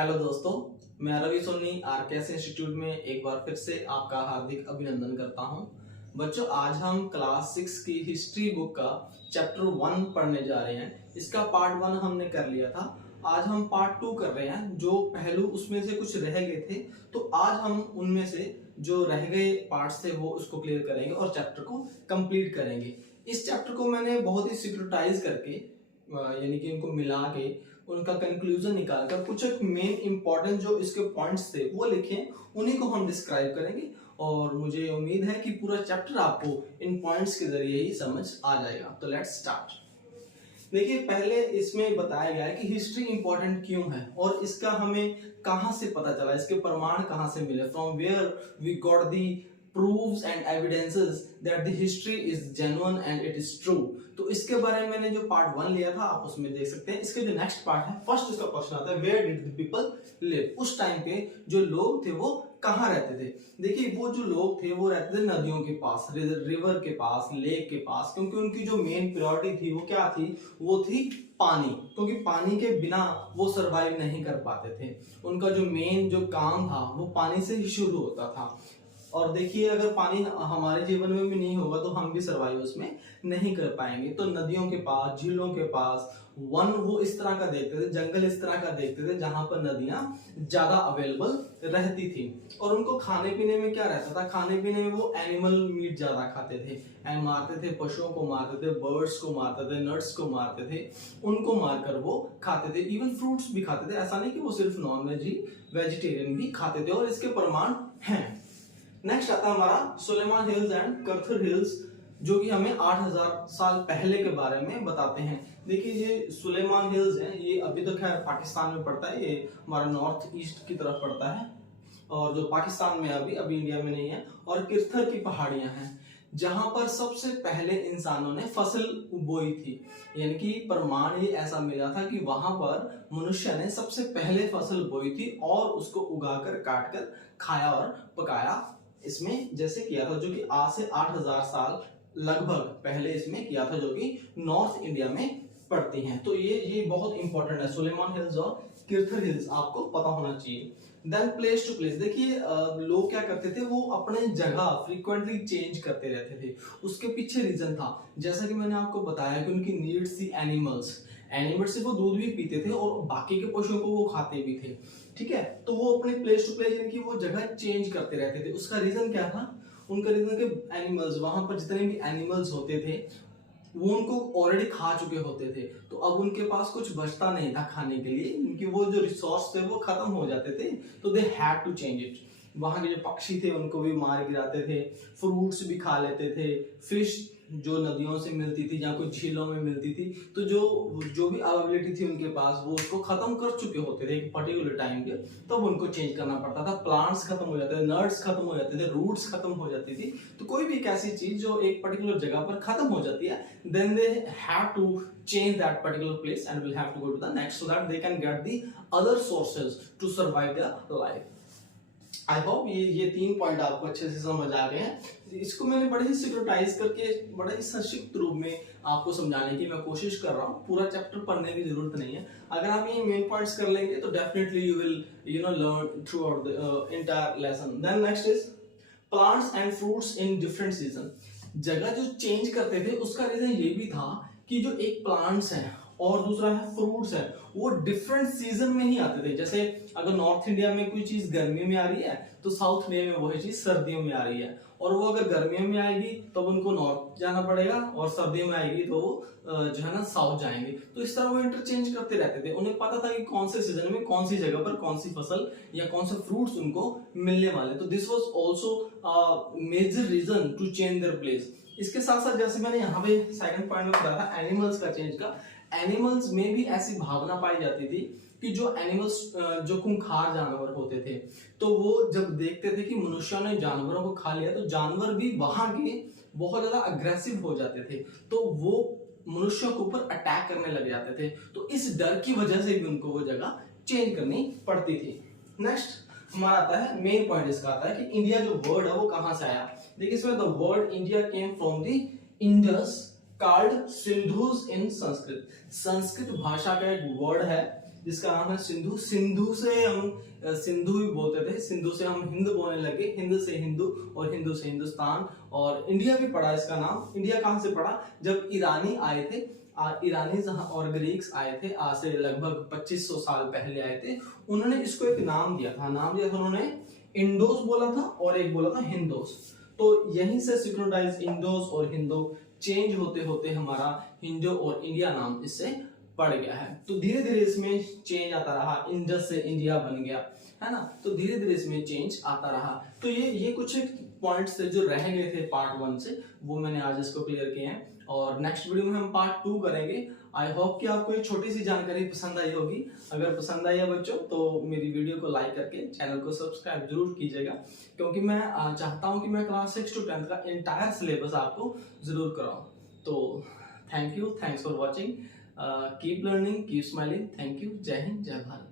Hello दोस्तों, मैं Ravi Soni RKS institute में एक बार फिर से आपका हार्दिक अभिनंदन करता हूं। बच्चों, आज हम क्लास 6 की हिस्ट्री बुक का चैप्टर 1 पढ़ने जा रहे हैं। इसका पार्ट 1 हमने कर लिया था। आज हम पार्ट 2 कर रहे हैं। जो पहलू उसमें से कुछ रह गए थे, तो आज हम उनमें से जो रह गए पार्ट्स थे वो उसको क्लियर करेंगे और चैप्टर को कंप्लीट करेंगे। इस चैप्टर को मैंने बहुत ही सिक्योरिटाइज करके यानी कि इनको मिला के उनका कंक्लूजन निकाल कर कुछ एक मेन इंपॉर्टेंट जो इसके पॉइंट्स थे वो लिखे, उन्हीं को हम डिस्क्राइब करेंगे। और मुझे उम्मीद है कि पूरा चैप्टर आपको इन पॉइंट्स के जरिए ही समझ आ जाएगा। तो लेट्स स्टार्ट। देखिए, पहले इसमें बताया गया है कि हिस्ट्री इंपॉर्टेंट क्यों है और इसका हमें कहां से पता चला, इसके प्रमाण कहां से मिले, from where we got the proofs and evidences that the history is genuine and it is true। तो इसके बारे में मैंने जो पार्ट 1 लिया था आप उसमें देख सकते हैं। इसके जो नेक्स्ट पार्ट है, फर्स्ट इसका क्वेश्चन आता है, where did the people live. उस टाइम पे जो लोग थे वो कहाँ रहते थे। देखिए, वो जो लोग थे वो रहते थे नदियों के पास, रिवर के पास, लेक के पास, क्योंकि उनकी जो मेन प्रायोरिटी थी वो क्या थी, वो थी पानी। क्योंकि पानी के बिना वो सरवाइव नहीं कर पाते थे। उनका जो मेन जो काम था वो पानी से ही शुरू होता था। और देखिए, अगर पानी हमारे जीवन में भी नहीं होगा तो हम भी सर्वाइव उसमें नहीं कर पाएंगे। तो नदियों के पास, झीलों के पास, वन वो इस तरह का देखते थे, जंगल इस तरह का देखते थे जहां पर नदियां ज्यादा अवेलेबल रहती थी। और उनको खाने पीने में क्या रहता था, खाने पीने में वो एनिमल मीट ज्यादा खाते थे, एंड मारते थे, पशुओं को मारते थे, बर्ड्स को मारते थे, नट्स को मारते थे, उनको मारकर वो खाते थे। इवन फ्रूट्स भी खाते थे, ऐसा नहीं कि वो सिर्फ नॉन वेज ही, वेजिटेरियन भी खाते थे। और इसके प्रमाण हैं। नेक्स्ट आता है हमारा सुलेमान हिल्स एंड करथर हिल्स, जो कि हमें 8000 साल पहले के बारे में बताते हैं। देखिए, ये सुलेमान हिल्स है, ये अभी तो खैर पाकिस्तान में पड़ता है, ये हमारा नॉर्थ ईस्ट की तरफ पड़ता है और जो पाकिस्तान में अभी इंडिया में नहीं है। और किरथर की पहाड़ियां हैं जहां पर सबसे पहले इंसानों ने फसल बोई थी। यानी कि प्रमाण ये ऐसा मिला था कि वहां पर मनुष्य ने सबसे पहले फसल बोई थी और उसको उगाकर, काटकर खाया और पकाया। इसमें जैसे किया था, जो कि आज से 8000 साल लगभग पहले इसमें किया था, जो कि नॉर्थ इंडिया में पड़ती हैं। तो ये बहुत इंपॉर्टेंट है, सुलेमान हिल्स और किरथर हिल्स आपको पता होना चाहिए। देन प्लेस टू प्लेस, देखिए लोग क्या करते थे, वो अपने जगह फ्रीक्वेंटली चेंज करते रहते थे। उसके पीछे रीजन था, जैसा कि मैंने आपको बताया कि उनकी नीड्स थी एनिमल्स से वो दूध भी पीते थे और बाकी के पशुओं को वो खाते भी थे। ठीक है, तो वो अपने प्लेस टू प्लेस यानी कि वो जगह चेंज करते रहते थे। उसका रीजन क्या था, उनका रीजन कि एनिमल्स, वहां पर जितने भी एनिमल्स होते थे वो उनको ऑलरेडी खा चुके होते थे, तो अब उनके पास कुछ बचता नहीं था खाने के लिए, क्योंकि वो जो रिसोर्स थे वो खत्म हो जाते थे। तो they had to change it. वहां के जो पक्षी थे उनको भी मार गिराते थे, फ्रूट्स भी खा लेते थे, फिश जो नदियों से मिलती थी या कुछ झीलों में मिलती थी, तो जो भी अवेलेबिलिटी थी उनके पास वो उसको खत्म कर चुके होते थे एक पर्टिकुलर टाइम पे। तब उनको चेंज करना पड़ता था। प्लांट्स खत्म हो जाते थे, नट्स खत्म हो जाते थे, रूट्स खत्म हो जाती थी। तो कोई भी एक ऐसी चीज जो एक पर्टिकुलर जगह पर खत्म हो जाती है, then they have to change that particular place and will have to go to the next so that they can get the other sources to survive their life। I hope ये 3 point आपको अच्छे से समझ आ गए हैं। इसको मैंने बड़े ही सिक्योरिटाइज करके बड़े ही संक्षिप्त रूप में आपको समझाने की मैं कोशिश कर रहा हूँ। पूरा चैप्टर पढ़ने की जरूरत नहीं है। अगर आप ये मेन पॉइंट्स कर लेंगे तो definitely you will learn throughout the entire lesson. Then next is plants and fruits in different season. जगह जो चेंज करते थे उसका रीजन ये भी था कि जो एक प्लांट्स है और दूसरा है फ्रूट्स है, वो डिफरेंट सीजन में ही आते थे। जैसे अगर नॉर्थ इंडिया में कोई चीज गर्मियों में आ रही है तो साउथ इंडिया में वही चीज सर्दियों में आ रही है, और वो अगर गर्मियों में आएगी तो उनको नॉर्थ जाना पड़ेगा और सर्दियों में आएगी तो वो जो है ना साउथ जाएंगे। तो इस तरह वो इंटरचेंज करते रहते थे। उन्हें पता था कि कौन से सीजन में कौन सी जगह पर कौन सी फसल या कौन से फ्रूट्स उनको मिलने वाले। तो this was also major reason to change their place. इसके साथ साथ जैसे मैंने यहाँ पे सेकंड पॉइंट में बताया था एनिमल्स का चेंज का, एनिमल्स में भी ऐसी भावना पाई जाती थी कि जो एनिमल्स जो खूंखार जानवर होते थे, तो वो जब देखते थे कि मनुष्यों ने जानवरों को खा लिया तो जानवर भी वहां के बहुत ज्यादा अग्रेसिव हो जाते थे, तो वो मनुष्यों के ऊपर अटैक करने लग जाते थे। तो इस डर की वजह से भी उनको वो जगह चेंज करनी पड़ती थी। नेक्स्ट हमारा आता है मेन पॉइंट, इसका आता है कि इंडिया जो वर्ड है वो कहां से आया। देखिए, इसमें the word India came from the Indus called Sindhus in Sanskrit. Sanskrit भाषा का एक वर्ड है जिसका नाम है सिंधु। सिंधु से हम सिंधु भी बोलते थे, सिंधु से हम हिंद बोलने लगे, हिंद से हिंदू और हिंदू से हिंदुस्तान, और इंडिया भी पड़ा इसका नाम। इंडिया कहाँ से पड़ा? जब ईरानी आए थे, ईरानी और ग्रीक्स आए थे, आज से लगभग 2500 साल पहले आए थे, उन्होंने इसको एक नाम दिया था। नाम दिया था उन्होंने, इंडोस बोला था और एक बोला था हिंदोस। तो यहीं से सिक्रोनाइज इंडोस और हिंदो चेंज होते होते हमारा हिंदो और इंडिया नाम इससे पड़ गया है। तो धीरे धीरे इसमें चेंज आता रहा, इंडस से इंडिया बन गया, है ना। तो धीरे धीरे इसमें चेंज आता रहा। तो ये कुछ पॉइंट्स थे जो रह गए थे पार्ट 1 से, वो मैंने आज इसको क्लियर किए हैं, और नेक्स्ट वीडियो में हम पार्ट 2 करेंगे। आई होप कि आपको ये छोटी सी जानकारी पसंद आई होगी। अगर पसंद आई है बच्चों तो मेरी वीडियो को लाइक करके चैनल को सब्सक्राइब जरूर कीजिएगा, क्योंकि मैं चाहता हूं कि मैं क्लास 6 to 10 का एंटायर सिलेबस आपको जरूर कराऊं। तो thank you, thanks for watching, keep learning, keep smiling. Thank you, जय हिंद, जय भारत।